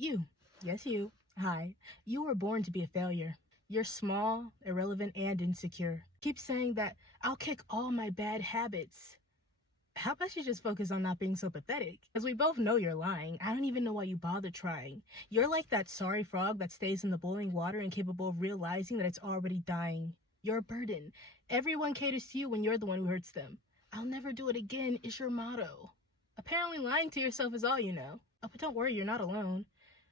You. Yes, you. Hi. You were born to be a failure. You're small, irrelevant, and insecure. Keep saying that I'll kick all my bad habits. How about you just focus on not being so pathetic? As we both know you're lying, I don't even know why you bother trying. You're like that sorry frog that stays in the boiling water incapable of realizing that it's already dying. You're a burden. Everyone caters to you when you're the one who hurts them. I'll never do it again is your motto. Apparently lying to yourself is all you know. Oh, but don't worry, you're not alone.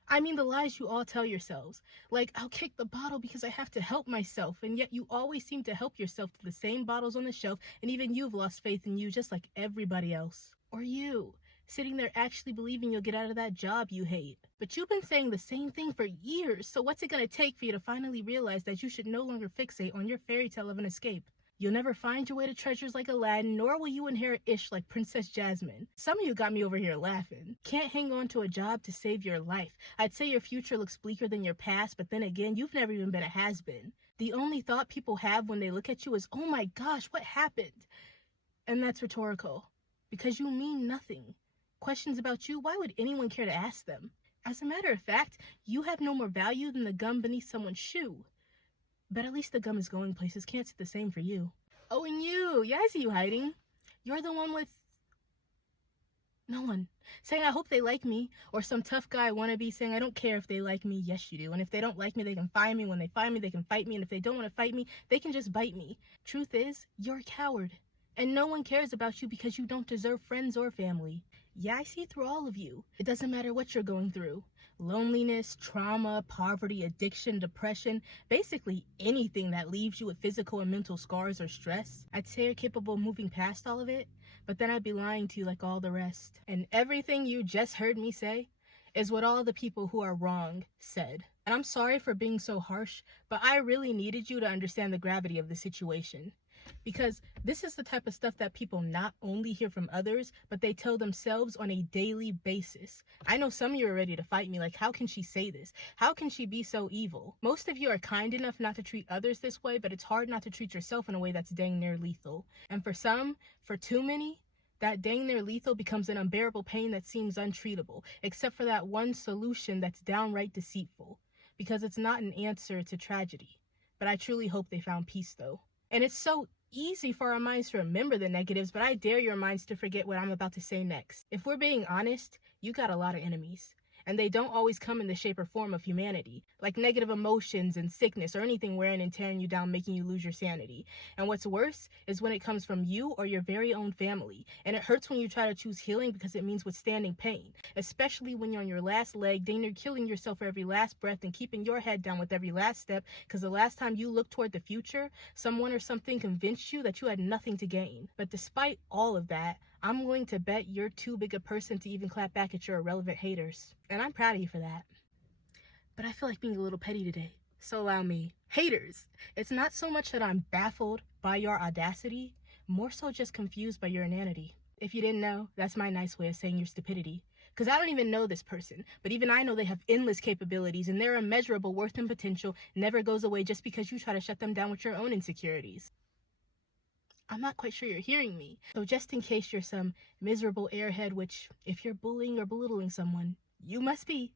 I mean the lies you all tell yourselves. Like, I'll kick the bottle because I have to help myself, and yet you always seem to help yourself to the same bottles on the shelf, and even you've lost faith in you just like everybody else. Or you, sitting there actually believing you'll get out of that job you hate. But you've been saying the same thing for years, so what's it gonna take for you to finally realize that you should no longer fixate on your fairy tale of an escape? You'll never find your way to treasures like Aladdin, nor will you inherit Ish like Princess Jasmine. Some of you got me over here laughing. Can't hang on to a job to save your life. I'd say your future looks bleaker than your past, but then again, you've never even been a has-been. The only thought people have when they look at you is, oh my gosh, what happened? And that's rhetorical, because you mean nothing. Questions about you, why would anyone care to ask them? As a matter of fact, you have no more value than the gum beneath someone's shoe. But at least the gum is going places. Can't say the same for you. Oh, and you. Yeah, I see you hiding. You're the one with no one. Saying, I hope they like me. Or some tough guy wannabe saying, I don't care if they like me. Yes, you do. And if they don't like me, they can find me. When they find me, they can fight me. And if they don't want to fight me, they can just bite me. Truth is, you're a coward. And no one cares about you because you don't deserve friends or family. Yeah, I see through all of you. It doesn't matter what you're going through. Loneliness, trauma, poverty, addiction, depression, basically anything that leaves you with physical and mental scars or stress. I'd say you're capable of moving past all of it, but then I'd be lying to you like all the rest. And everything you just heard me say is what all the people who are wrong said. And I'm sorry for being so harsh, but I really needed you to understand the gravity of the situation. Because this is the type of stuff that people not only hear from others, but they tell themselves on a daily basis. I know some of you are ready to fight me, like, how can she say this? How can she be so evil? Most of you are kind enough not to treat others this way, but it's hard not to treat yourself in a way that's dang near lethal. And for some, for too many, that dang near lethal becomes an unbearable pain that seems untreatable, except for that one solution that's downright deceitful. Because it's not an answer to tragedy. But I truly hope they found peace, though. And it's so easy for our minds to remember the negatives, but I dare your minds to forget what I'm about to say next. If we're being honest, you got a lot of enemies. And they don't always come in the shape or form of humanity, like negative emotions and sickness or anything wearing and tearing you down, making you lose your sanity. And what's worse is when it comes from you or your very own family. And it hurts when you try to choose healing because it means withstanding pain, especially when you're on your last leg, dang near killing yourself for every last breath and keeping your head down with every last step, because the last time you looked toward the future, someone or something convinced you that you had nothing to gain. But despite all of that, I'm willing to bet you're too big a person to even clap back at your irrelevant haters. And I'm proud of you for that. But I feel like being a little petty today, so allow me. Haters, it's not so much that I'm baffled by your audacity, more so just confused by your inanity. If you didn't know, that's my nice way of saying your stupidity. Because I don't even know this person, but even I know they have endless capabilities and their immeasurable worth and potential never goes away just because you try to shut them down with your own insecurities. I'm not quite sure you're hearing me. So just in case you're some miserable airhead, which if you're bullying or belittling someone, you must be,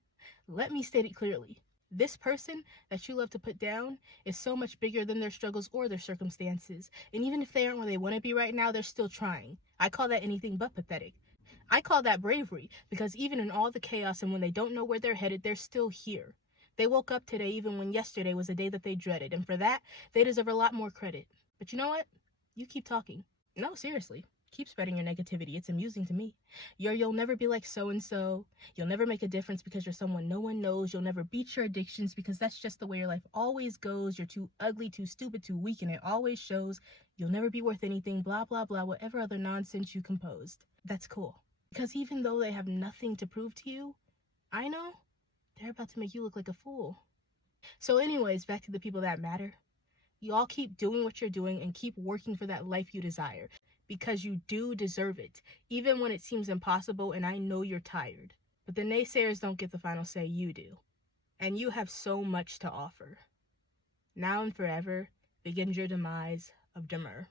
let me state it clearly. This person that you love to put down is so much bigger than their struggles or their circumstances. And even if they aren't where they want to be right now, they're still trying. I call that anything but pathetic. I call that bravery, because even in all the chaos and when they don't know where they're headed, they're still here. They woke up today even when yesterday was a day that they dreaded, and for that, they deserve a lot more credit. But you know what? You keep talking. No, seriously. Keep spreading your negativity. It's amusing to me. You'll never be like so-and-so. You'll never make a difference because you're someone no one knows. You'll never beat your addictions because that's just the way your life always goes. You're too ugly, too stupid, too weak, and it always shows. You'll never be worth anything, blah, blah, blah, whatever other nonsense you composed. That's cool. Because even though they have nothing to prove to you, I know they're about to make you look like a fool. So anyways, back to the people that matter. You all keep doing what you're doing and keep working for that life you desire, because you do deserve it, even when it seems impossible, and I know you're tired. But the naysayers don't get the final say, you do. And you have so much to offer. Now and forever begins your demise of Demur.